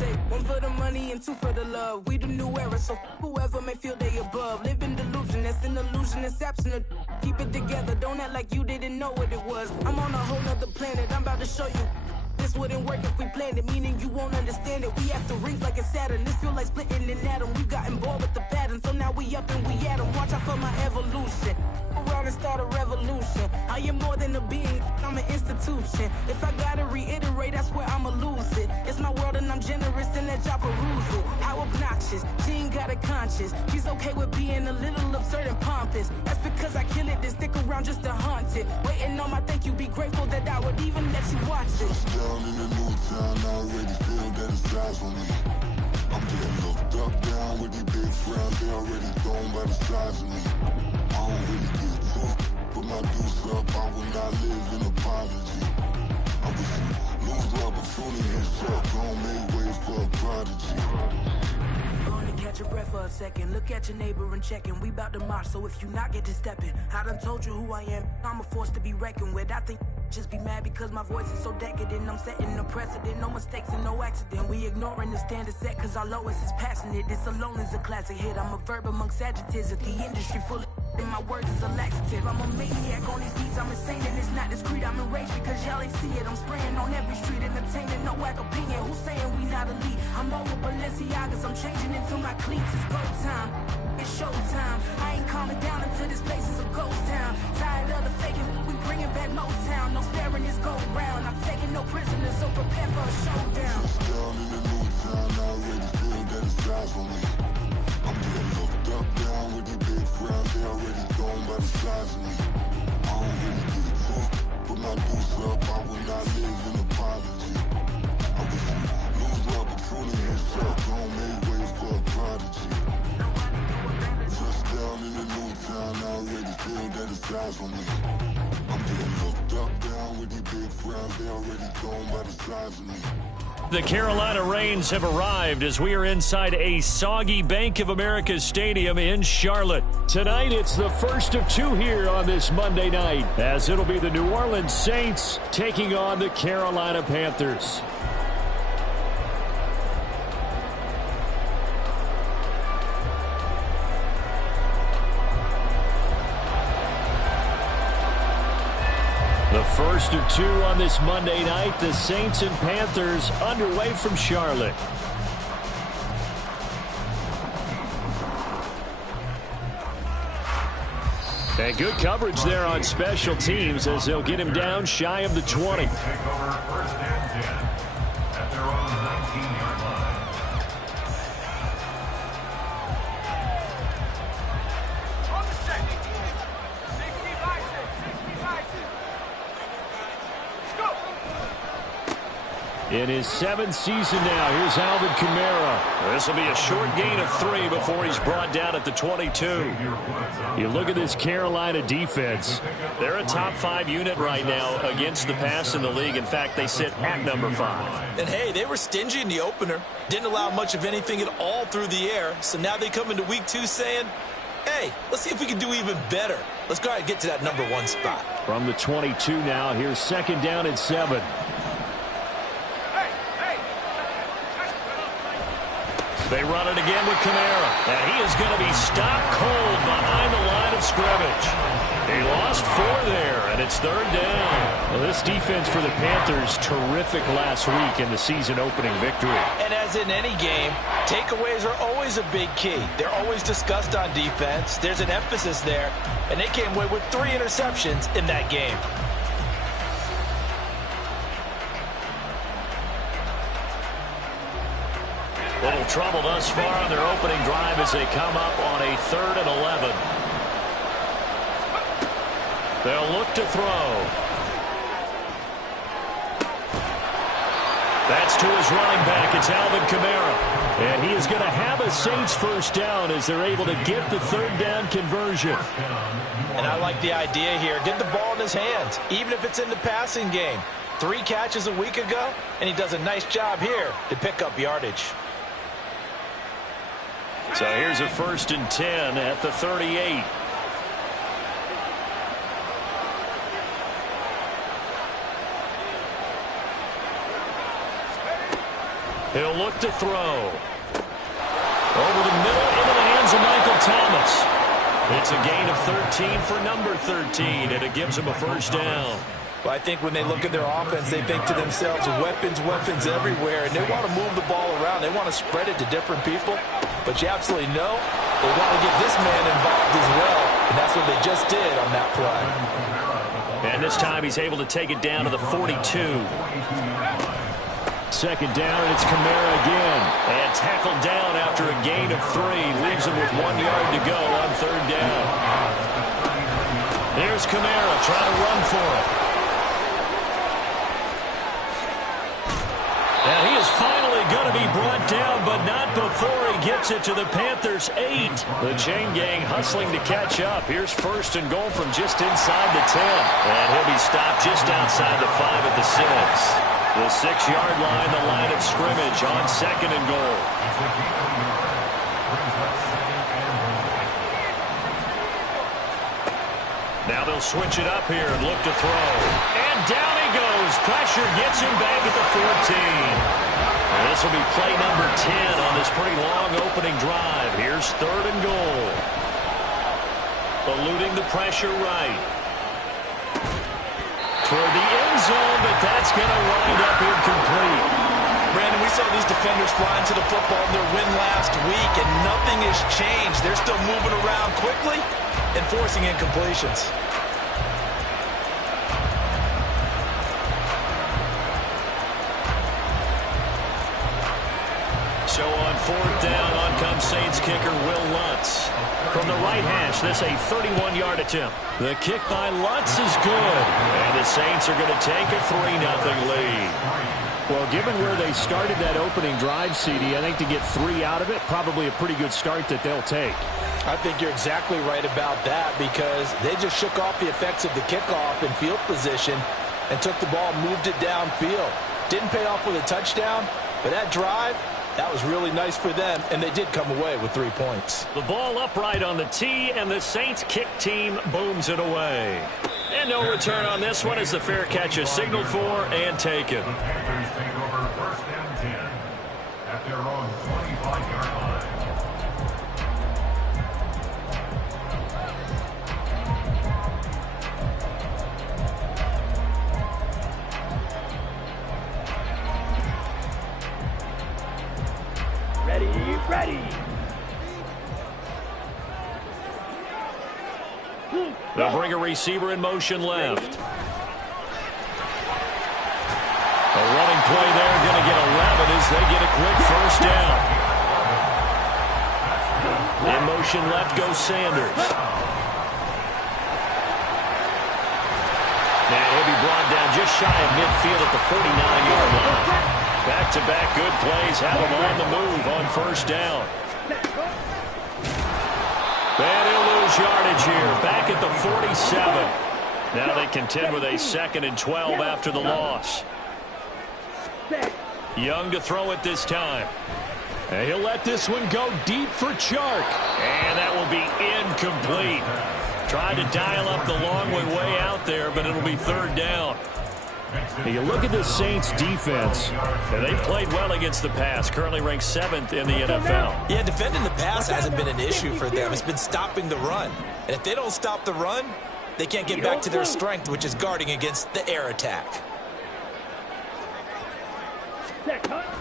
say one for the money and two for the love. We the new era, so whoever may feel they above. Live in delusion, that's an illusion, it's absent. Keep it together, don't act like you didn't know what it was. I'm on a whole nother planet, I'm about to show you. This wouldn't work if we planned it, meaning you won't understand it. We have to rings like a Saturn. This feel like splitting an atom. We got involved with the pattern, so now we up and we at 'em. Watch out for my evolution. Around and start a revolution. I am more than a being, I'm an institution. If I gotta reiterate, that's where I'ma lose it. It's my world and I'm generous and that y'all peruse it. How obnoxious, she ain't got a conscience. She's okay with being a little absurd and pompous. That's because I kill it, then stick around just to haunt it. Waiting on my thank you, be grateful that I would even let you watch it. Down in the new town, I already feel that it's eyes on me. I'm getting looked up, down with these big frowns, they already thrown by the size of me. I don't really get took, put my deuce up, I will not live in apology. I wish you lose the opportunity and shut, gon' make way for a prodigy. Gonna catch your breath for a second. Look at your neighbor and check in. We bout to march, so if you not get to stepping, I done told you who I am. I'm a force to be reckoned with. I think just be mad because my voice is so decadent. I'm setting a precedent, no mistakes and no accident. We ignoring the standard set cause our lowest is passionate. This alone is a classic hit. I'm a verb amongst adjectives. If the industry full of and my words is a laxative. I'm a maniac on these beats, I'm insane and it's not discreet. I'm enraged because y'all ain't see it. I'm spraying on every street, entertaining, no whack opinion. Who's saying we not elite? I'm over Balenciagas, I'm changing into my cleats. It's go time, it's show time. I ain't calming down until this place is a ghost town. Tired of the faking, we bringing back Motown. No sparing this go round. I'm taking no prisoners, so prepare for a showdown. Down in the new town, I already feel that it's eyes on me. I'm getting looked up, down with these big frowns, they already thrown by the size of me. I don't really get took, put my deuce up, I will not live in apology. I wish you lose the opportunity and shut, gon' make way for a prodigy. Just down in the new town, I already feel that it's eyes on me. I'm getting looked up, down with these big frowns, they already thrown by the size of me. The Carolina Rains have arrived as we are inside a soggy Bank of America Stadium in Charlotte. Tonight, it's the first of two here on this Monday night, as it'll be the New Orleans Saints taking on the Carolina Panthers. The first of two on this Monday night, the Saints and Panthers underway from Charlotte. And good coverage there on special teams as they'll get him down shy of the 20. Take over first and 10 at their own 19-yard line. In his seventh season now, here's Alvin Kamara. This will be a short gain of 3 before he's brought down at the 22. You look at this Carolina defense. They're a top 5 unit right now against the pass in the league. In fact, they sit at number 5. And hey, they were stingy in the opener. Didn't allow much of anything at all through the air. So now they come into week 2 saying, hey, let's see if we can do even better. Let's go ahead and get to that number 1 spot. From the 22 now, here's second down and 7. They run it again with Kamara. And he is going to be stopped cold behind the line of scrimmage. He lost 4 there, and it's third down. Well, this defense for the Panthers, terrific last week in the season-opening victory. And as in any game, takeaways are always a big key. They're always discussed on defense. There's an emphasis there, and they came away with 3 interceptions in that game. Little trouble thus far on their opening drive as they come up on a 3rd and 11. They'll look to throw. That's to his running back. It's Alvin Kamara. And he is going to have a Saints first down as they're able to get the third down conversion. And I like the idea here. Get the ball in his hands, even if it's in the passing game. 3 catches a week ago, and he does a nice job here to pick up yardage. So here's a 1st and 10 at the 38. He'll look to throw. Over the middle, into the hands of Michael Thomas. It's a gain of 13 for number 13, and it gives him a first down. Well, I think when they look at their offense, they think to themselves, weapons, weapons everywhere, and they want to move the ball around. They want to spread it to different people. But you absolutely know they want to get this man involved as well, and that's what they just did on that play. And this time he's able to take it down to the 42. Second down, and it's Kamara again. And tackled down after a gain of 3. Leaves him with 1 yard to go on third down. Here's Kamara trying to run for it. And he is finally going to be brought down, but not before he gets it to the Panthers' 8. The chain gang hustling to catch up. Here's first and goal from just inside the 10. And he'll be stopped just outside the 5 at the 6. The 6-yard line, the line of scrimmage on second and goal. Now they'll switch it up here and look to throw. And down he goes. Pressure gets him back at the 14. And this will be play number 10 on this pretty long opening drive. Here's third and goal. Eluding the pressure right. Toward the end zone, but that's going to wind up incomplete. Brandon, we saw these defenders flying to the football in their win last week, and nothing has changed. They're still moving around quickly and forcing incompletions. So on fourth down, on comes Saints kicker Will Lutz. From the right hash, this a 31-yard attempt. The kick by Lutz is good. And the Saints are going to take a 3-0 lead. Well, given where they started that opening drive, CD, I think to get 3 out of it, probably a pretty good start that they'll take. I think you're exactly right about that because they just shook off the effects of the kickoff and field position and took the ball, moved it downfield. Didn't pay off with a touchdown, but that drive, that was really nice for them, and they did come away with 3 points. The ball upright on the tee, and the Saints kick team booms it away. And no return on this one as the fair catch is signaled for and taken. The Panthers take over first and 10 at their own 25-yard line. Ready. They'll bring a receiver in motion left. A running play there, going to get 11 as they get a quick first down. In motion left goes Sanders. Now he'll be brought down just shy of midfield at the 49-yard line. Back-to-back good plays have him on the move on first down. And he'll lose yardage here, back at the 47. Now they contend with a 2nd and 12 after the loss. Young to throw it this time. And he'll let this one go deep for Chark. And that will be incomplete. Tried to dial up the long way out there, but it'll be third down. You look at the Saints defense, and they've played well against the pass, currently ranked 7th in the NFL. Yeah, defending the pass hasn't been an issue for them. It's been stopping the run. And if they don't stop the run, they can't get back to their strength, which is guarding against the air attack.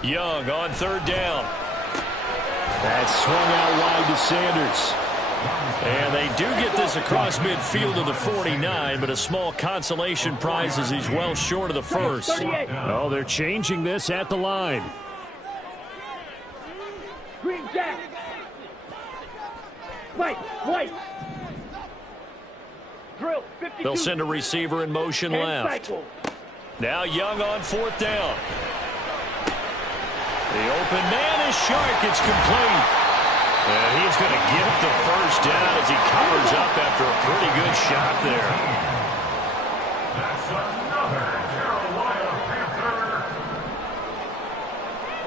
Young on third down. That swung out wide to Sanders. And they do get this across midfield to the 49, but a small consolation prize as he's well short of the first. Oh, they're changing this at the line. Green Jack. White. Drill. 52. They'll send a receiver in motion left. Cycle. Now Young on fourth down. The open man is Chark. It's complete. And he's going to get the first down as he covers up after a pretty good shot there. That's another Carolina Panther.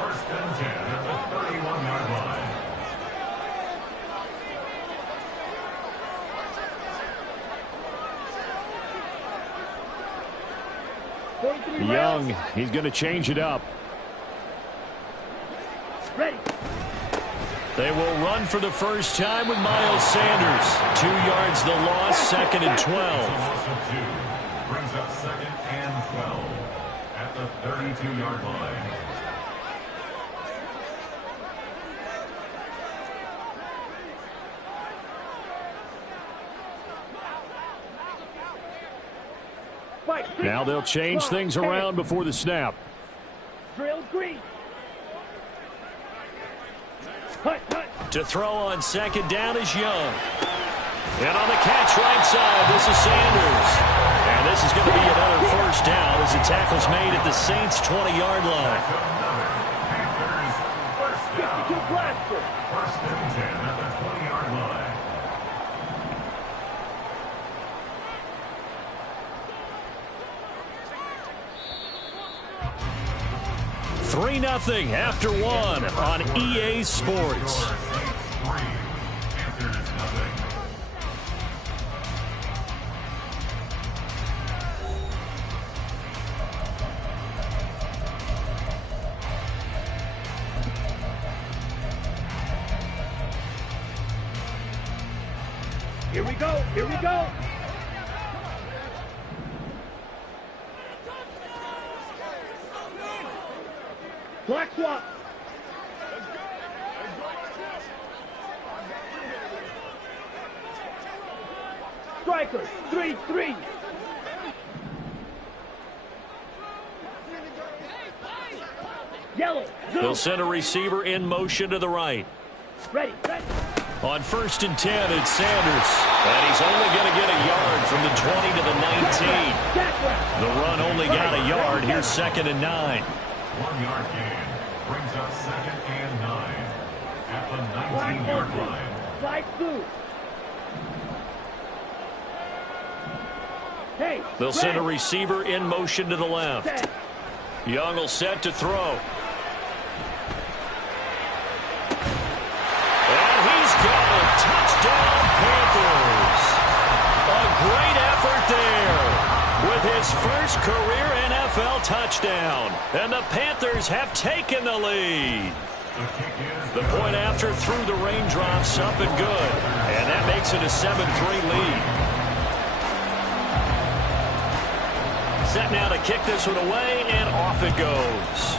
First and 10 at the 31-yard line. Young, he's going to change it up. They will run for the first time with Miles Sanders. 2 yards the loss, 2nd and 12. Loss of 2 brings up 2nd and 12 at the 32-yard line. Now they'll change things around before the snap. Drill green. Hut, hut. To throw on 2nd down is Young. And on the catch right side, this is Sanders. And this is going to be another first down as the tackle's made at the Saints' 20-yard line. Panthers first down. 52 blaster. 1st and 10 at the 20-yard line. 3-0 after 1 on EA Sports. Panthers nothing. Here we go. Here we go. Black swap. Striker. 3-3. Yellow. They'll Zoom. send a receiver in motion to the right. Ready. Ready. On 1st and 10, it's Sanders. And he's only going to get a yard from the 20 to the 19. Jack The run only got a yard. Here's 2nd and 9. 1-yard gain brings up 2nd and 9 at the 19-yard line. Slide through. Hey. They'll send a Red. receiver in motion to the left. Set. Young will set to throw. And he's got a touchdown, Panthers. A great effort there with his first career NFL touchdown. And the Panthers have taken the lead. The kick is The point after through the raindrops up and good. And that makes it a 7-3 lead. Set now to kick this one away, and off it goes.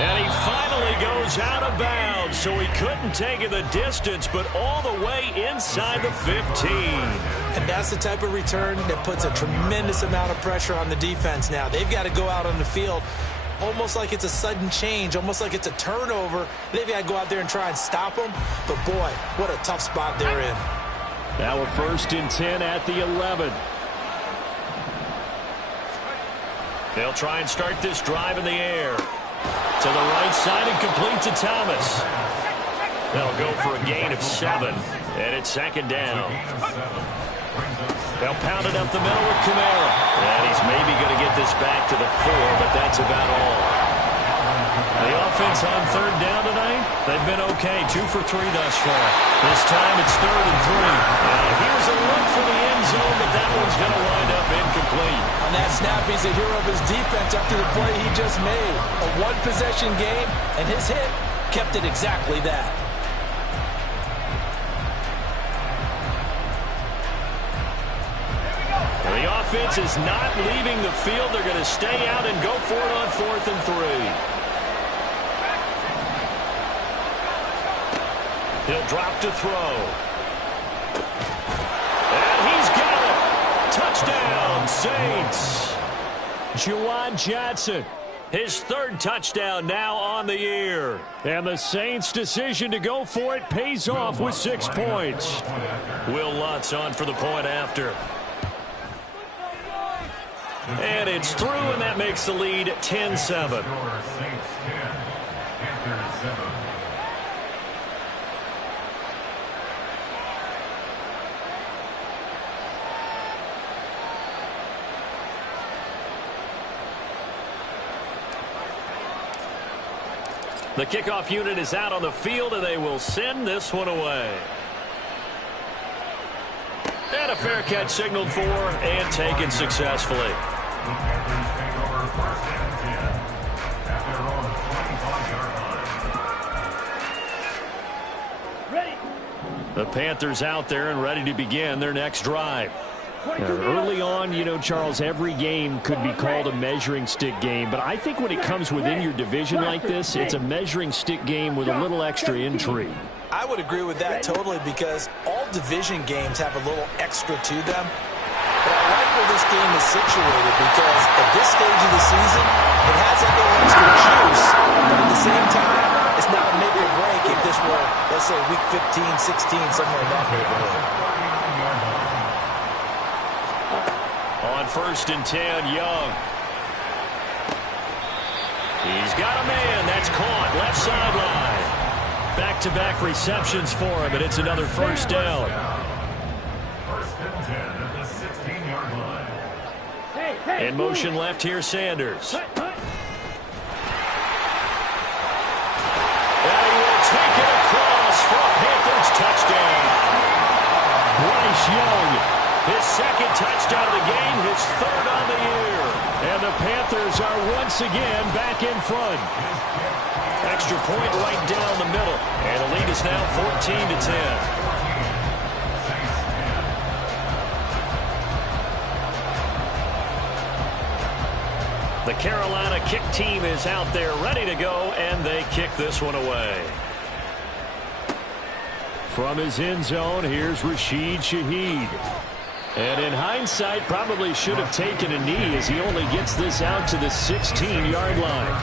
And he finally goes out of bounds, so he couldn't take it the distance, but all the way inside the 15. And that's the type of return that puts a tremendous amount of pressure on the defense now. They've got to go out on the field almost like it's a sudden change, almost like it's a turnover. They've got to go out there and try and stop them. But, boy, what a tough spot they're in. Now a 1st and 10 at the 11. They'll try and start this drive in the air. To the right side and complete to Thomas. They'll go for a gain of 7. And it's 2nd down. They'll pound it up the middle with Kamara. And he's maybe going to get this back to the 4, but that's about all. The offense on 3rd down tonight, they've been okay. 2 for 3 thus far. This time it's 3rd and 3. Here's a look for the end zone, but that one's going to wind up incomplete. On that snap, he's a hero of his defense after the play he just made. A one-possession game, and his hit kept it exactly that. The offense is not leaving the field. They're going to stay out and go for it on 4th and 3. He'll drop to throw. And he's got it. Touchdown, Saints. Juwan Johnson, his 3rd touchdown now on the year. And the Saints' decision to go for it pays off with 6 points. Will Lutz on for the point after. And it's through, and that makes the lead 10-7. Saints 10, Panthers 7. The kickoff unit is out on the field, and they will send this one away. And a fair catch signaled for and taken successfully. The Panthers take over 1st and 10 at their own 25-yard line. Ready. The Panthers out there and ready to begin their next drive. Early on, you know, Charles, every game could be called a measuring stick game, but I think when it comes within your division like this, it's a measuring stick game with a little extra intrigue. I would agree with that totally because all division games have a little extra to them. But I like where this game is situated because at this stage of the season, it has that little extra juice, but at the same time, it's not a make or break if this were, let's say, week 15, 16, somewhere in that neighborhood. On 1st and 10, Young. He's got a man. That's caught. Left sideline. Back-to-back receptions for him, and it's another first down. 1st and 10 at the 16-yard line. In motion left here, Sanders. And he will take it across for a Panthers touchdown. Bryce Young, his second touchdown of the game, his 3rd on the year. And the Panthers are once again back in front. Extra point right down the middle. And the lead is now 14-10. The Carolina kick team is out there ready to go, and they kick this one away. From his end zone, here's Rashid Shaheed. And in hindsight, probably should have taken a knee as he only gets this out to the 16-yard line.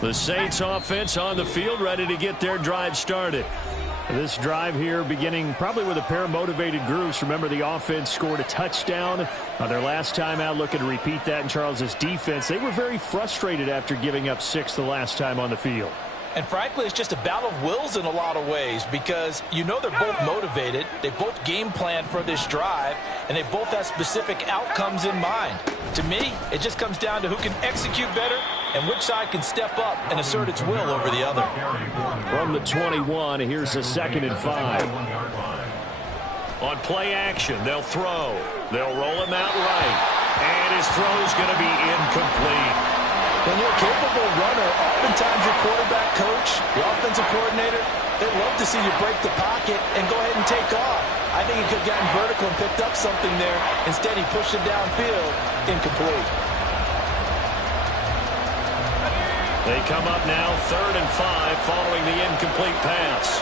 The Saints offense on the field, ready to get their drive started. This drive here beginning probably with a pair of motivated groups. Remember, the offense scored a touchdown on their last time out, looking to repeat that in Charles's defense. They were very frustrated after giving up 6 the last time on the field. And frankly, it's just a battle of wills in a lot of ways because you know they're both motivated, they both game planned for this drive, and they both have specific outcomes in mind. To me, it just comes down to who can execute better and which side can step up and assert its will over the other. From the 21, here's a 2nd and 5. On play action, they'll throw. They'll roll him out right. And his throw is going to be incomplete. When you're a capable runner, oftentimes your quarterback coach, the offensive coordinator, they love to see you break the pocket and go ahead and take off. I think he could have gotten vertical and picked up something there. Instead, he pushed it downfield, incomplete. They come up now 3rd and 5 following the incomplete pass.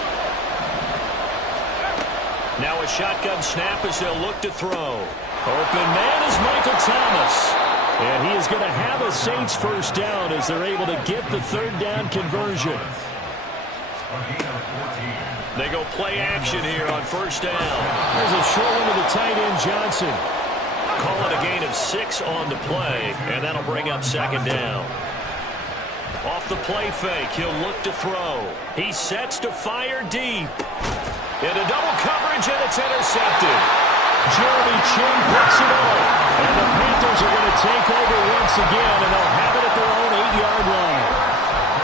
Now a shotgun snap as they'll look to throw. Open man is Michael Thomas. And he is going to have a Saints first down as they're able to get the 3rd down conversion. They go play action here on 1st down. There's a short one to the tight end, Johnson. Call it a gain of 6 on the play, and that'll bring up 2nd down. Off the play fake, he'll look to throw. He sets to fire deep. Into double coverage, and it's intercepted. Jeremy Chinn picks it up. And the Panthers are going to take over once again, and they'll have it at their own 8-yard line.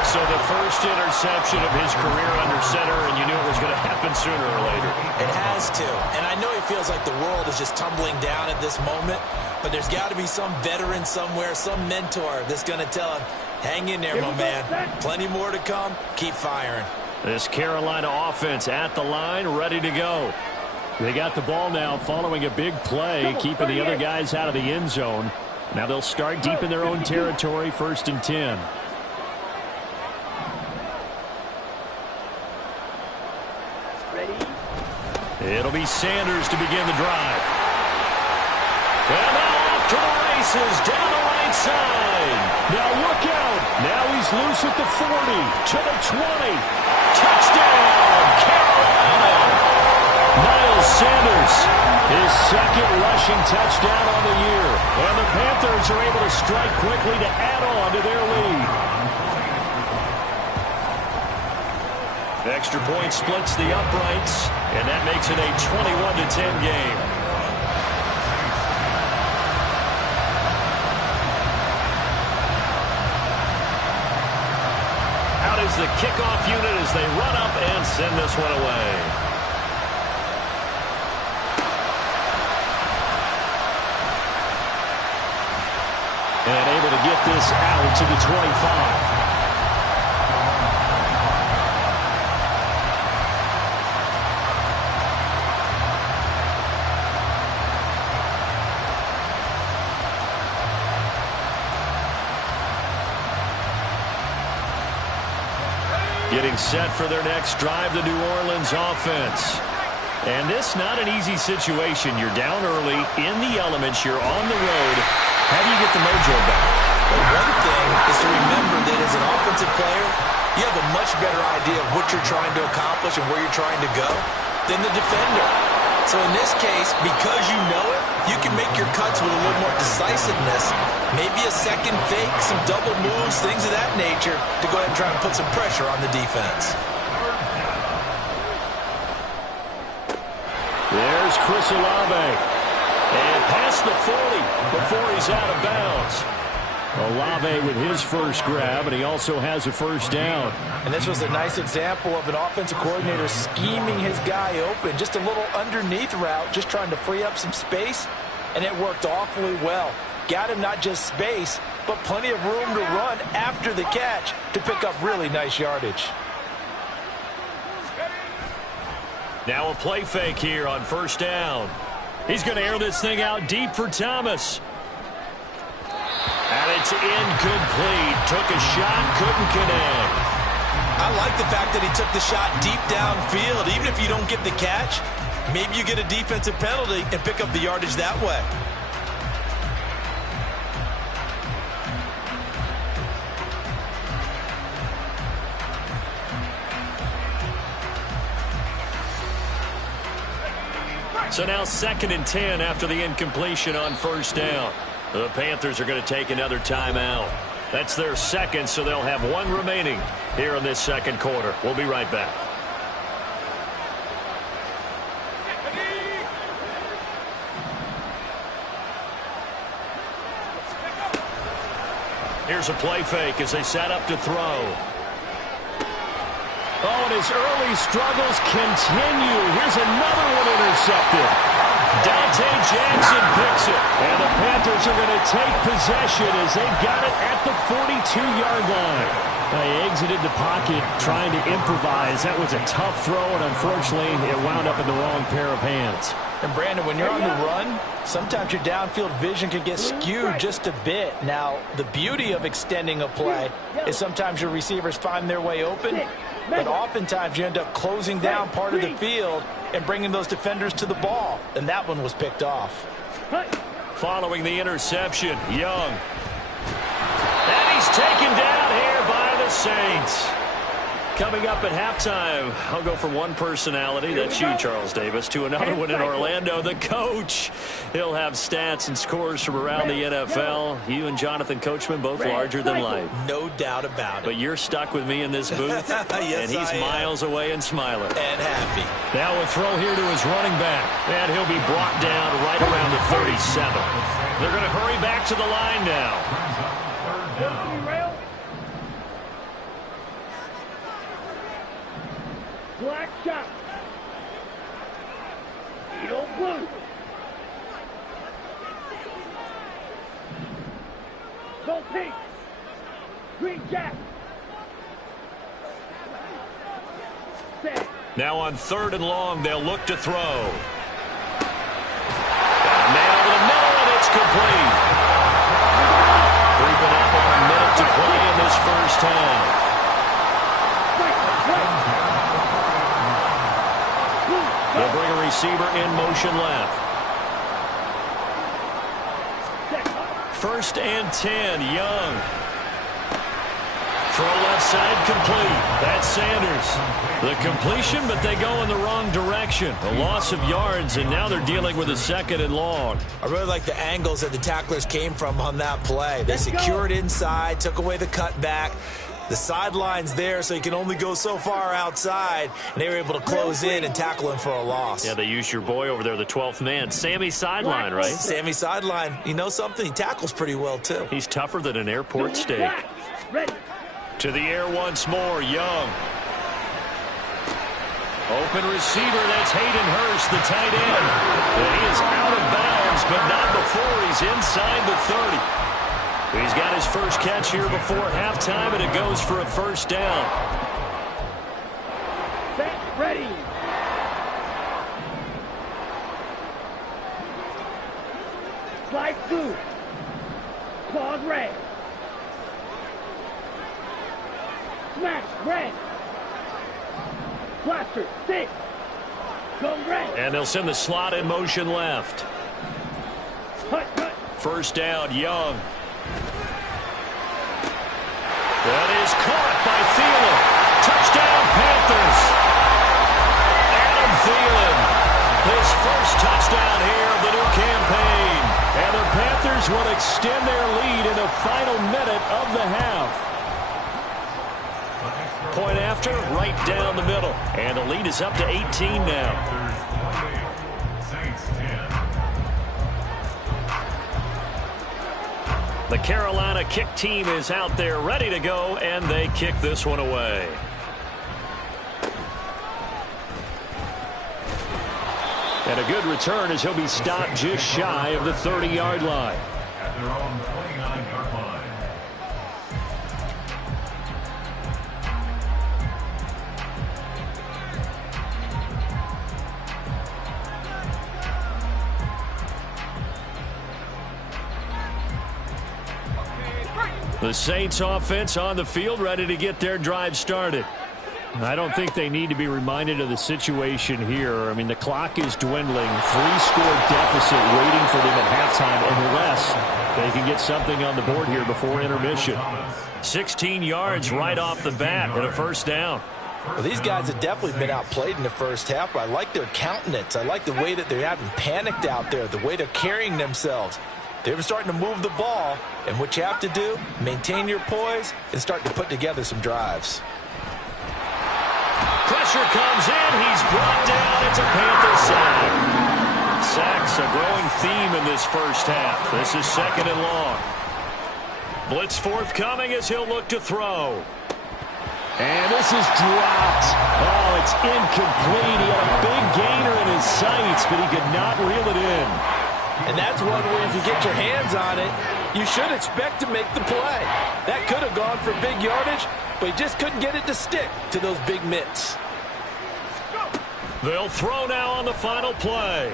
So the first interception of his career under center, and you knew it was going to happen sooner or later. It has to. And I know he feels like the world is just tumbling down at this moment, but there's got to be some veteran somewhere, some mentor that's going to tell him, hang in there, my man. Plenty more to come. Keep firing. This Carolina offense at the line, ready to go. They got the ball now following a big play, keeping the other guys out of the end zone. Now they'll start deep in their own territory, 1st and 10. Ready? It'll be Sanders to begin the drive. And now off to the races down the right side. Now look out. Now he's loose at the 40, to the 20. Touchdown, Carolina. Miles Sanders, his second rushing touchdown on the year. And the Panthers are able to strike quickly to add on to their lead. Extra point splits the uprights, and that makes it a 21-10 game. Out is the kickoff unit as they run up and send this one away. And able to get this out to the 25. Getting set for their next drive, the New Orleans offense. And this not an easy situation. You're down early, in the elements, you're on the road. How do you get the mojo back? Well, one thing is to remember that as an offensive player, you have a much better idea of what you're trying to accomplish and where you're trying to go than the defender. So in this case, because you know it, you can make your cuts with a little more decisiveness. Maybe a second fake, some double moves, things of that nature to go ahead and try and put some pressure on the defense. There's Chris Olave. And past the 40 before he's out of bounds. Olave with his first grab, and he also has a first down. And this was a nice example of an offensive coordinator scheming his guy open. Just a little underneath route, just trying to free up some space, and it worked awfully well. Got him not just space, but plenty of room to run after the catch to pick up really nice yardage. Now a play fake here on first down. He's going to air this thing out deep for Thomas. And it's incomplete. Took a shot, couldn't connect. I like the fact that he took the shot deep downfield. Even if you don't get the catch, maybe you get a defensive penalty and pick up the yardage that way. So now 2nd and 10 after the incompletion on first down. The Panthers are going to take another timeout. That's their second, so they'll have one remaining here in this second quarter. We'll be right back. Here's a play fake as they set up to throw. Oh, and his early struggles continue. Here's another one intercepted. Dante Jackson picks it. And the Panthers are going to take possession as they've got it at the 42-yard line. They exited the pocket trying to improvise. That was a tough throw, and unfortunately, it wound up in the wrong pair of hands. And, Brandon, when you're on the run, sometimes your downfield vision can get skewed just a bit. Now, the beauty of extending a play is sometimes your receivers find their way open, but oftentimes you end up closing down part of the field and bringing those defenders to the ball, and that one was picked off. Following the interception, Young. And he's taken down here by the Saints. Coming up at halftime, I'll go from one personality, that's you, Charles Davis, to another one in Orlando, the coach. He'll have stats and scores from around the NFL. You and Jonathan Coachman, both larger than life. No doubt about it. But you're stuck with me in this booth, yes, and he's miles away and smiling. And happy. Now a throw here to his running back, and he'll be brought down right around the 37. They're going to hurry back to the line now. Black shot. Eagle blue. Go pink. Green jack. Set. Now on 3rd and long, they'll look to throw. Got a man over the middle, and it's complete. Creeping up on a minute to play in this first half. They'll bring a receiver in motion left. 1st and 10. Young. Throw left side complete. That's Sanders. The completion, but they go in the wrong direction. A loss of yards, and now they're dealing with a 2nd and long. I really like the angles that the tacklers came from on that play. They secured inside, took away the cutback. The sideline's there, so you can only go so far outside, and they were able to close in and tackle him for a loss. Yeah, they used your boy over there, the 12th man. Sammy Sideline, right? Sammy Sideline. You know something? He tackles pretty well, too. He's tougher than an airport steak. Ready. To the air once more, Young. Open receiver, that's Hayden Hurst, the tight end. And he is out of bounds, but not before he's inside the 30. He's got his first catch here before halftime, and it goes for a 1st down. Set. Ready. Slide through. Claws red. Smash red. Blaster 6. Go red. And they'll send the slot in motion left. Cut, cut. 1st down, Young. That is caught by Thielen. Touchdown, Panthers. Adam Thielen, his first touchdown here of the new campaign. And the Panthers will extend their lead in the final minute of the half. Point after, right down the middle. And the lead is up to 18 now. Saints 10. The Carolina kick team is out there ready to go, and they kick this one away. And a good return as he'll be stopped just shy of the 30-yard line. At their own 29-yard line. The Saints offense on the field, ready to get their drive started. I don't think they need to be reminded of the situation here. I mean, the clock is dwindling. 3-score deficit waiting for them at halftime unless they can get something on the board here before intermission. 16 yards right off the bat and a 1st down. Well, these guys have definitely been outplayed in the first half, but I like their countenance. I like the way that they haven't panicked out there, the way they're carrying themselves. They were starting to move the ball, and what you have to do, maintain your poise and start to put together some drives. Pressure comes in. He's brought down. It's a Panther sack. Sacks a growing theme in this first half. This is 2nd and long. Blitz forthcoming as he'll look to throw. And this is dropped. Oh, it's incomplete. He had a big gainer in his sights, but he could not reel it in. And that's one where if you get your hands on it, you should expect to make the play. That could have gone for big yardage, but he just couldn't get it to stick to those big mitts. They'll throw now on the final play.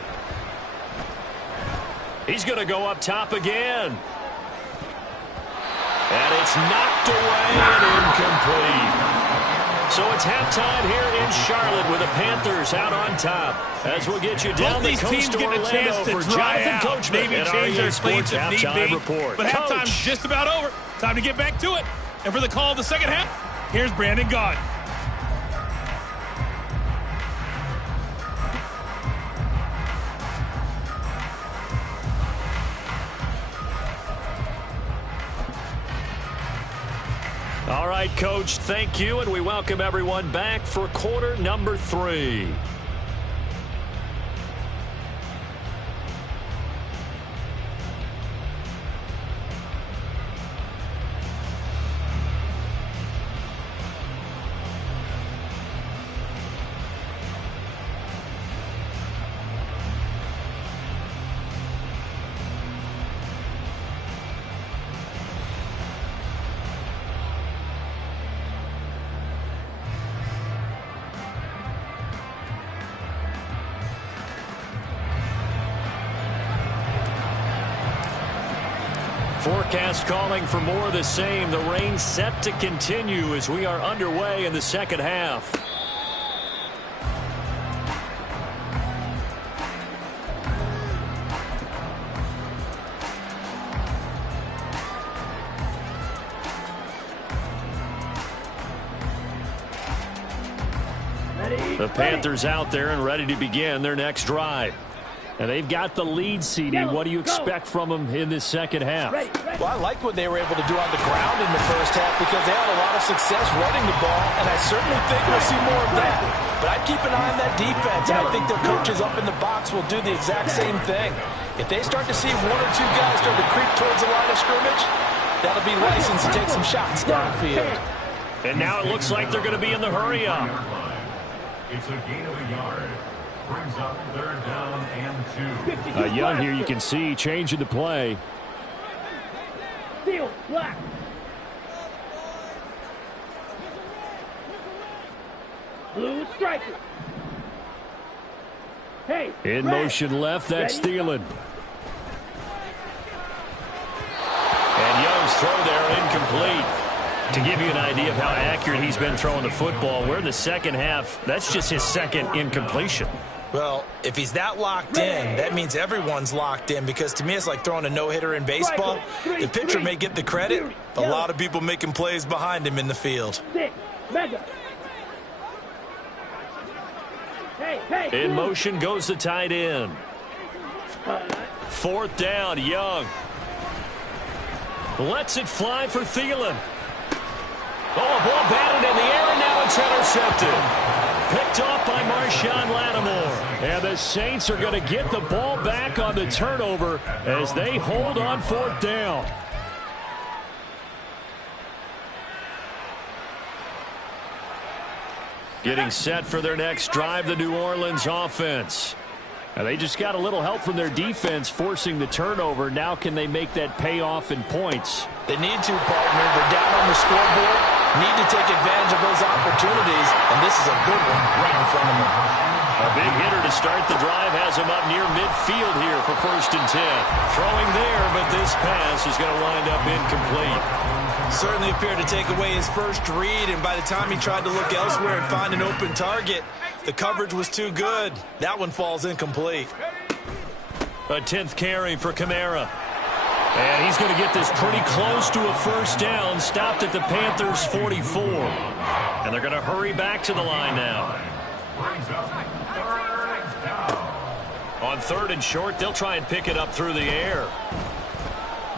He's going to go up top again. And it's knocked away and incomplete. So it's halftime here in Charlotte with the Panthers out on top. As we'll get you down the coast to Orlando for Jonathan Coachman. Maybe change their plates if need be. Report. But halftime's just about over. Time to get back to it. And for the call of the second half, here's Brandon Gaudin. All right, Coach, thank you, and we welcome everyone back for quarter number 3. Forecast calling for more of the same. The rain set to continue as we are underway in the second half. The Panthers out there and ready to begin their next drive. And they've got the lead, CD. What do you expect from them in this second half? Well, I liked what they were able to do on the ground in the first half because they had a lot of success running the ball, and I certainly think we'll see more of that. But I'd keep an eye on that defense, and I think their coaches up in the box will do the exact same thing. If they start to see one or two guys start to creep towards the line of scrimmage, that'll be license to take some shots downfield. And now it looks like they're going to be in the hurry-up. It's a gain of a yard. Brings up 3rd down and 2. Young here, you can see, changing the play. Steal, black. Blue striker. Hey, in motion left, that's Thielen. And Young's throw there incomplete. To give you an idea of how accurate he's been throwing the football, we're in the second half. That's just his second incompletion. Well, if he's that locked in, that means everyone's locked in, because to me it's like throwing a no-hitter in baseball. The pitcher may get the credit, but a lot of people making plays behind him in the field. In motion goes the tight end. 4th down, Young. Lets it fly for Thielen. Oh, a ball batted in the air, and now it's intercepted. Picked off by Marshawn Lattimore. And the Saints are going to get the ball back on the turnover as they hold on 4th down. Getting set for their next drive, the New Orleans offense. And they just got a little help from their defense forcing the turnover. Now can they make that pay off in points? They need to, partner. They're down on the scoreboard. Need to take advantage of those opportunities, and this is a good one right in front of them. A big hitter to start the drive has him up near midfield here for 1st and 10. Throwing there, but this pass is going to wind up incomplete. Certainly appeared to take away his first read, and by the time he tried to look elsewhere and find an open target, the coverage was too good. That one falls incomplete. A 10th carry for Kamara. And he's going to get this pretty close to a 1st down, stopped at the Panthers' 44. And they're going to hurry back to the line now. On 3rd and short, they'll try and pick it up through the air.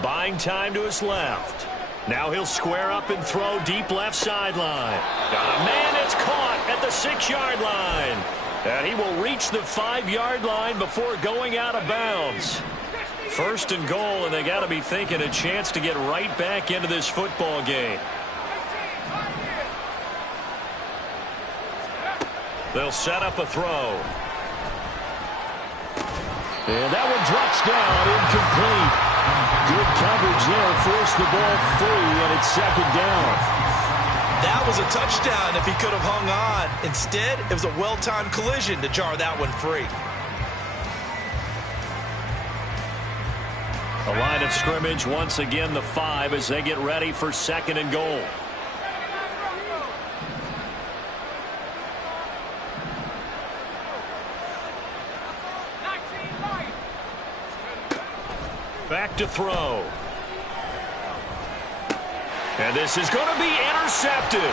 Buying time to his left. Now he'll square up and throw deep left sideline. Got a man, it's caught at the 6-yard line. And he will reach the 5-yard line before going out of bounds. 1st and goal, and they got to be thinking a chance to get right back into this football game. They'll set up a throw. And that one drops down, incomplete. Good coverage there, forced the ball free, and it's 2nd down. That was a touchdown if he could have hung on. Instead, it was a well-timed collision to jar that one free. The line of scrimmage, once again, the 5 as they get ready for 2nd and goal. Back to throw. And this is going to be intercepted.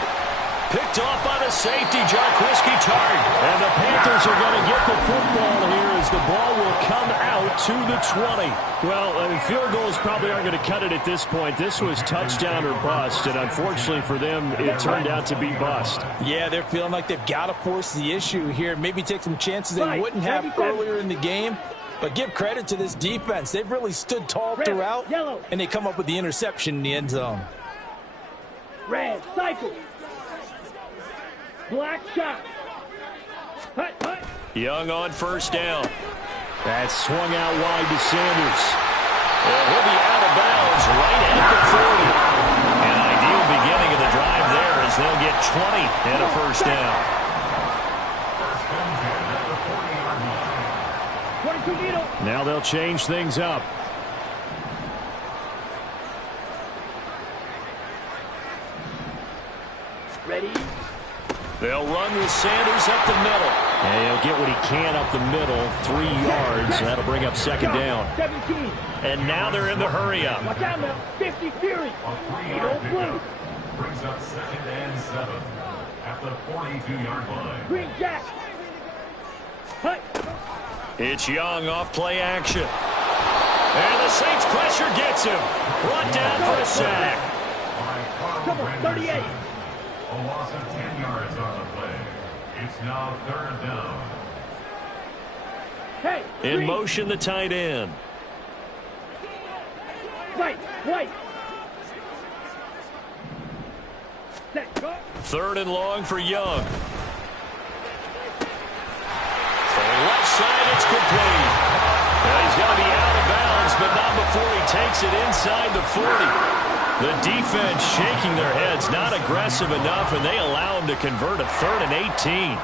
Picked off by the safety, Jarquiski Tartt. And the Panthers are going to get the football here as the ball will come out to the 20. Well, I mean, field goals probably aren't going to cut it at this point. This was touchdown or bust, and unfortunately for them, it turned out to be bust. Yeah, they're feeling like they've got to force the issue here. Maybe take some chances they wouldn't have earlier in the game. But give credit to this defense. They've really stood tall throughout, and they come up with the interception in the end zone. Red, cycle. Black shot. Hut, hut. Young on 1st down. That swung out wide to Sanders. And he'll be out of bounds right at the 40. An ideal beginning of the drive there as they'll get 20 and a 1st down. Now they'll change things up. Ready? They'll run with Sanders up the middle. And he'll get what he can up the middle, 3 yards. That'll bring up 2nd down. 17. And now they're in the hurry-up. Watch out now. 50 Fury. Blue. Brings up 2nd and 7. at the 42-yard line. Green Jack. Hut. It's Young off play action. And the Saints pressure gets him. Brought down for a sack. Come on, 38. A loss of 10 yards on the play. It's now 3rd down. Hey, In green. motion, the tight end. White. Set, go. 3rd and long for Young. For left side, it's complete. Now he's going to be out of bounds, but not before he takes it inside the 40. The defense shaking their heads, not aggressive enough, and they allow him to convert a 3rd and 18.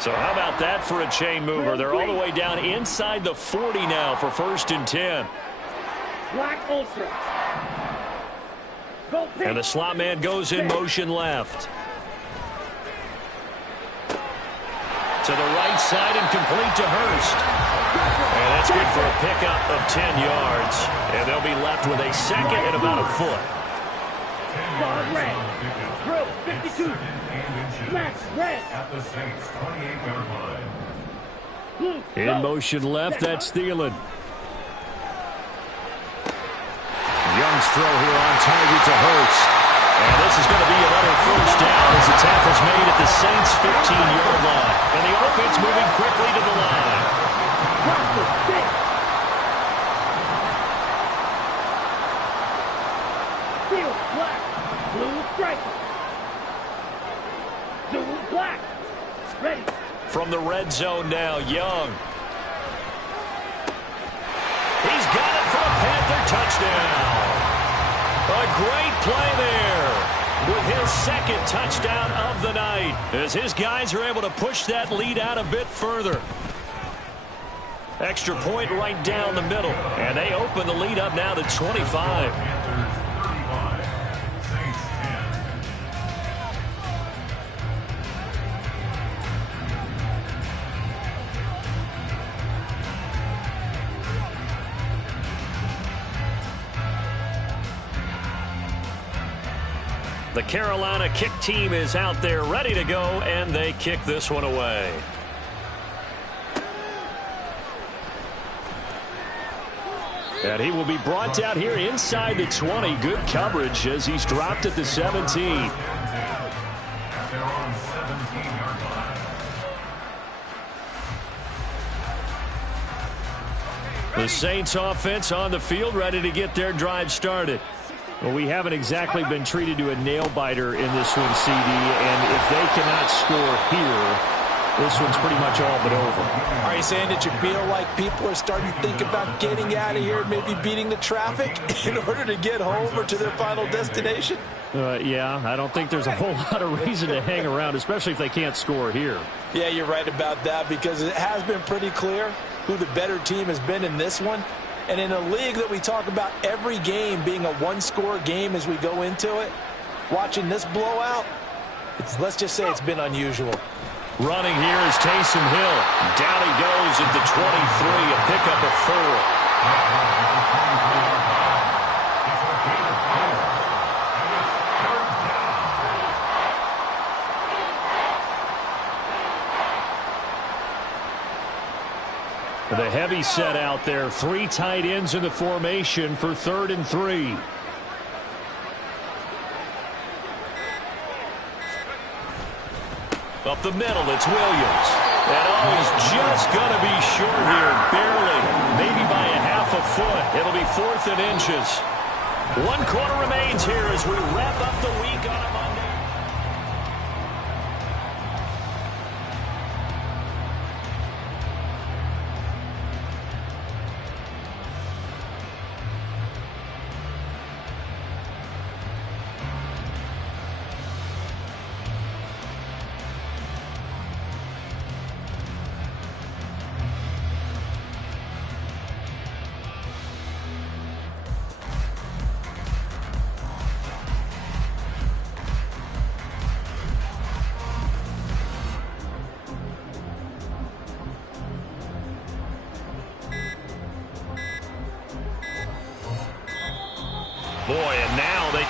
So how about that for a chain mover? They're all the way down inside the 40 now for 1st and 10. Black Ultra. Go pink. And the slot man goes in motion left. To the right side and complete to Hurst. And that's good for a pickup of 10 yards. And they'll be left with a 2nd and about a foot. Solid red. Drill, 52. Smash, red. At the Saints 28-yard line. Blue. In go. motion left, that's Thielen. Young's throw here on target to Hurst. And this is going to be another 1st down as the tackle's made at the Saints' 15-yard line. And the offense moving quickly to the line. Plastic, six. Field, black. Blue striker. Blue, black. Ready. From the red zone now, Young. He's got it for a Panther touchdown. A great play there with his 2nd touchdown of the night as his guys are able to push that lead out a bit further. Extra point right down the middle, and they open the lead up now to 25. Panthers 35. Saints 10. The Carolina kick team is out there ready to go, and they kick this one away. And he will be brought down here inside the 20. Good coverage as he's dropped at the 17. At their own 17-yard line. The Saints offense on the field ready to get their drive started. Well, we haven't exactly been treated to a nail-biter in this one, CD, and if they cannot score here, this one's pretty much all but over. Are you saying that you feel like people are starting to think about getting out of here, maybe beating the traffic in order to get home or to their final destination? Yeah, I don't think there's a whole lot of reason to hang around, especially if they can't score here. Yeah, you're right about that because it has been pretty clear who the better team has been in this one. And in a league that we talk about every game being a one-score game as we go into it, watching this blowout, let's just say it's been unusual. Running here is Taysom Hill. Down he goes at the 23, a pickup of 4. The heavy set out there. 3 tight ends in the formation for 3rd and 3. Up the middle, it's Williams. And he's just going to be short here, barely, maybe by a half a foot. It'll be 4th and inches. 1 quarter remains here as we wrap up the week on a Monday.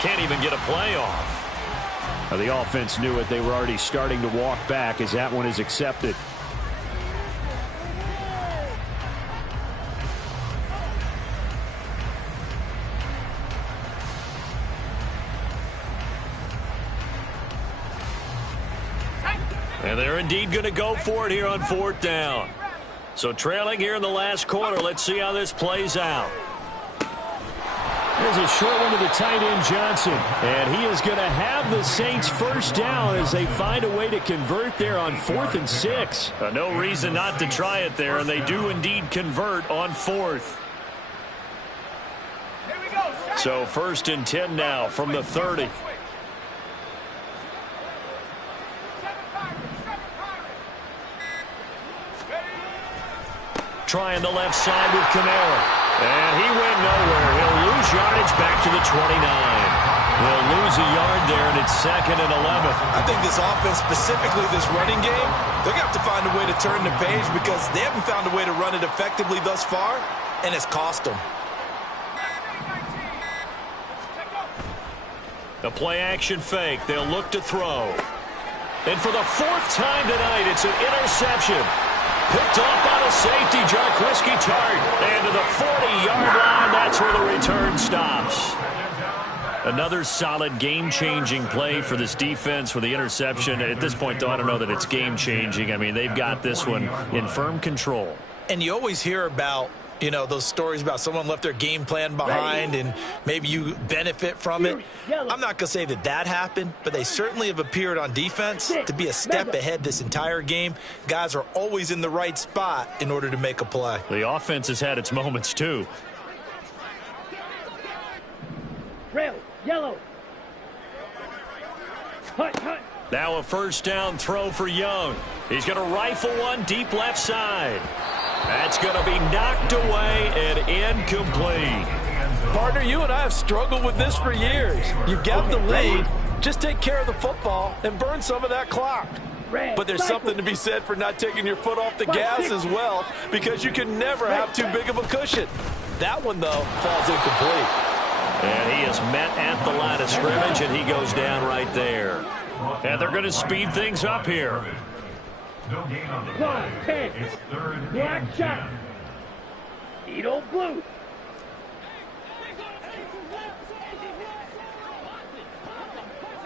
can't even get a play off. The offense knew it. They were already starting to walk back as that one is accepted. And they're indeed going to go for it here on 4th down. So trailing here in the last quarter. Let's see how this plays out. There's a short one to the tight end, Johnson. And he is going to have the Saints first down as they find a way to convert there on 4th and 6. No reason not to try it there, and they do indeed convert on 4th. So 1st and 10 now from the 30. Trying the left side with Kamara. And he went nowhere. He'll lose yardage back to the 29. They'll lose a yard there, and it's 2nd and 11. I think this offense, specifically this running game, they're going to have to find a way to turn the page because they haven't found a way to run it effectively thus far, and it's cost them. The play-action fake. They'll look to throw. And for the 4th time tonight, it's an interception. Picked off by the safety, Jarquiski Tart. And to the 40-yard line, that's where the return stops. Another solid game-changing play for this defense with the interception. At this point, though, I don't know that it's game-changing. I mean, they've got this one in firm control. And you always hear about, you know, those stories about someone left their game plan behind and maybe you benefit from it. I'm not going to say that that happened, but they certainly have appeared on defense to be a step ahead this entire game. Guys are always in the right spot in order to make a play. The offense has had its moments, too. Rail, yellow. Hut, hut. Now a 1st down throw for Young. He's going to rifle one deep left side. That's going to be knocked away and incomplete. Partner, you and I have struggled with this for years. You've got the lead. Just take care of the football and burn some of that clock. But there's something to be said for not taking your foot off the gas as well, because you can never have too big of a cushion. That one, though, falls incomplete. And he is met at the line of scrimmage, and he goes down right there. And they're going to speed things up here. No gain on the Fly, play. 10. It's 3rd and Black shot. 10. Eat old blue.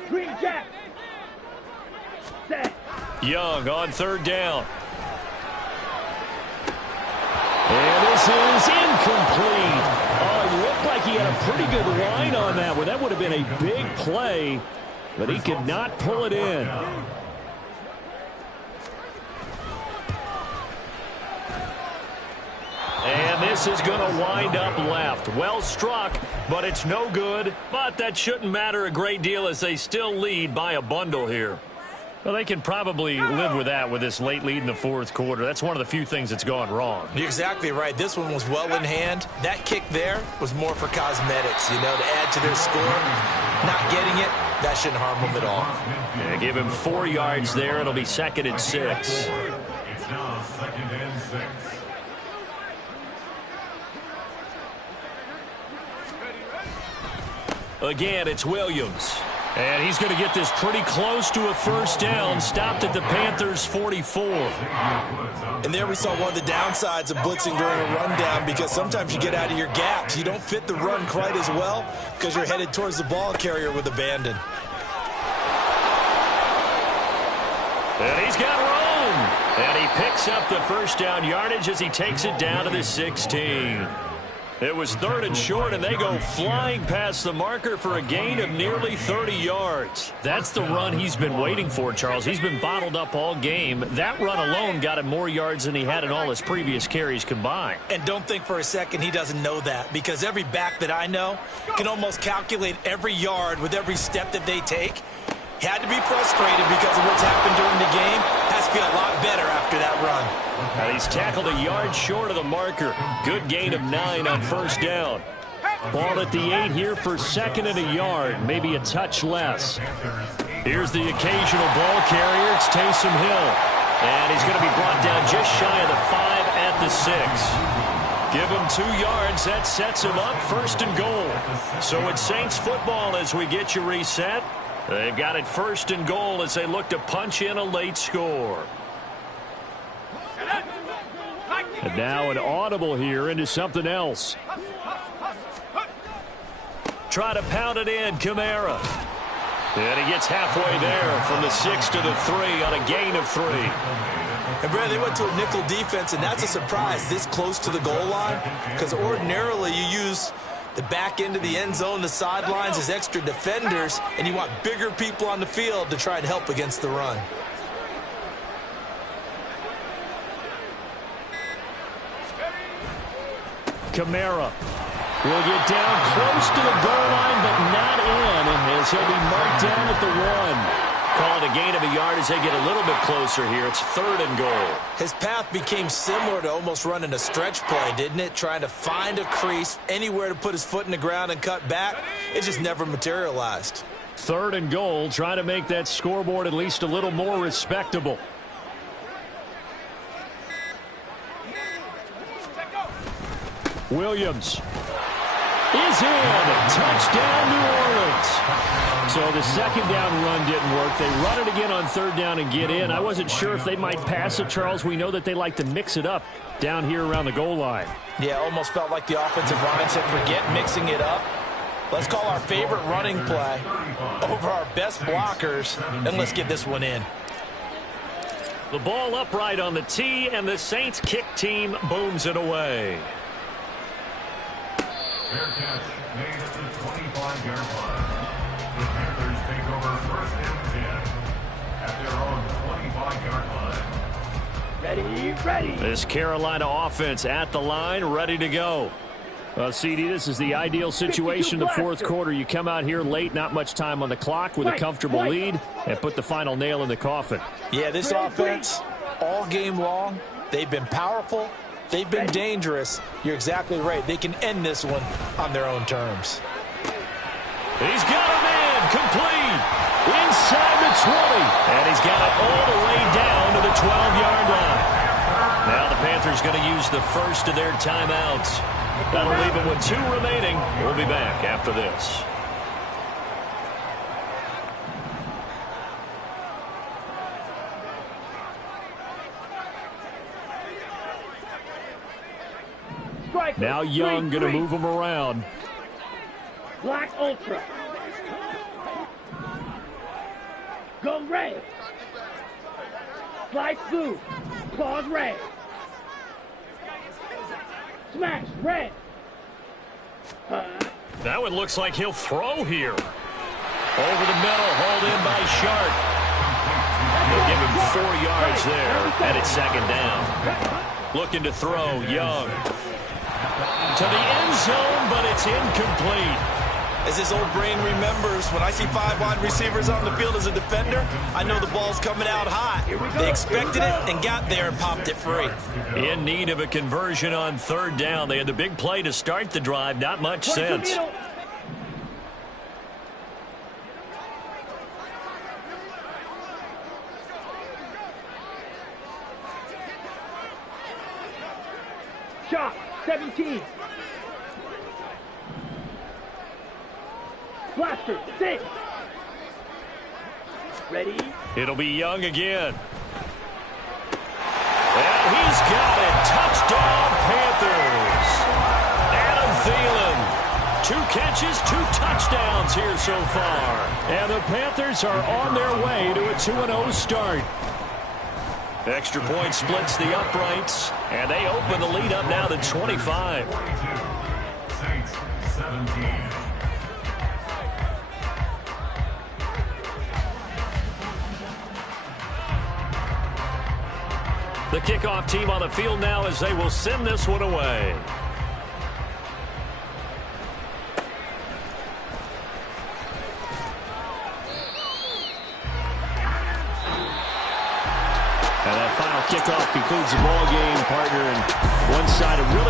Green jack. Set. Young on 3rd down. And this is incomplete. Oh, it looked like he had a pretty good line on that one. That would have been a big play, but he could not pull it in. And this is going to wind up left. Well struck, but it's no good. But that shouldn't matter a great deal as they still lead by a bundle here. Well, they can probably live with that with this late lead in the 4th quarter. That's one of the few things that's gone wrong. You're exactly right. This one was well in hand. That kick there was more for cosmetics, you know, to add to their score. Not getting it, that shouldn't harm them at all. Yeah, give him 4 yards there. It'll be 2nd and 6. It's now 2nd and 6. Again, it's Williams. And he's going to get this pretty close to a 1st down. Stopped at the Panthers' 44. And there we saw one of the downsides of blitzing during a rundown, because sometimes you get out of your gaps. You don't fit the run quite as well because you're headed towards the ball carrier with abandon. And he's got room. And he picks up the 1st down yardage as he takes it down to the 16. It was 3rd and short, and they go flying past the marker for a gain of nearly 30 yards. That's the run he's been waiting for, Charles. He's been bottled up all game. That run alone got him more yards than he had in all his previous carries combined. And don't think for a second he doesn't know that, because every back that I know can almost calculate every yard with every step that they take. Had to be frustrated because of what's happened during the game. Has to feel a lot better after that run. And he's tackled a yard short of the marker. Good gain of 9 on 1st down. Ball at the 8 here for 2nd and a yard, maybe a touch less. Here's the occasional ball carrier. It's Taysom Hill. And he's going to be brought down just shy of the 5 at the 6. Give him 2 yards. That sets him up 1st and goal. So it's Saints football as we get you reset. They've got it 1st and goal as they look to punch in a late score. And now an audible here into something else. Try to pound it in, Kamara. And he gets halfway there from the 6 to the 3 on a gain of 3. And Brad, they went to a nickel defense, and that's a surprise this close to the goal line, because ordinarily you use the back end of the end zone, the sidelines as extra defenders, and you want bigger people on the field to try and help against the run. Kamara will get down close to the goal line, but not in, as he'll be marked down at the 1. Call it a gain of a yard as they get a little bit closer here. It's 3rd and goal. His path became similar to almost running a stretch play, didn't it? Trying to find a crease, anywhere to put his foot in the ground and cut back. It just never materialized. 3rd and goal, trying to make that scoreboard at least a little more respectable. Williams is in. Touchdown, New Orleans. So the 2nd down run didn't work. They run it again on 3rd down and get in. I wasn't sure if they might pass it, Charles. We know that they like to mix it up down here around the goal line. Yeah, almost felt like the offensive line said, forget mixing it up. Let's call our favorite running play over our best blockers, and let's get this one in. The ball upright on the tee, and the Saints kick team booms it away. Fair catch made at the 25-yard line. The Panthers take over 1st and 10 at their own 25-yard line. Ready. This Carolina offense at the line, ready to go. Well, CD, this is the ideal situation in the 4th quarter. You come out here late, not much time on the clock with a comfortable lead, and put the final nail in the coffin. Yeah, this offense, all game long, they've been powerful. They've been dangerous. You're exactly right. They can end this one on their own terms. He's got a man complete inside the 20. And he's got it all the way down to the 12-yard line. Now the Panthers going to use the first of their timeouts. That'll leave them with 2 remaining. We'll be back after this. Now Young going to move them around. Black Ultra. Go red. Slide blue. Claws red. Smash red. That one looks like he'll throw here. Over the middle, hauled in by Sharp. They'll give him 4 yards there, and it's 2nd down. Looking to throw, Young. To the end zone, but it's incomplete. As his old brain remembers, when I see 5 wide receivers on the field as a defender, I know the ball's coming out hot. They expected it and got there and popped it free. In need of a conversion on 3rd down. They had the big play to start the drive. Not much sense. Shot 17. Blaster 6. Ready. It'll be Young again. And he's got it. Touchdown, Panthers. Adam Thielen. 2 catches, 2 touchdowns here so far. And the Panthers are on their way to a 2-0 start. Extra point splits the uprights, and they open the lead up now to 25. 42. Saints 17. The kickoff team on the field now as they will send this one away. And that final kickoff concludes the ball game, partner, and one side of really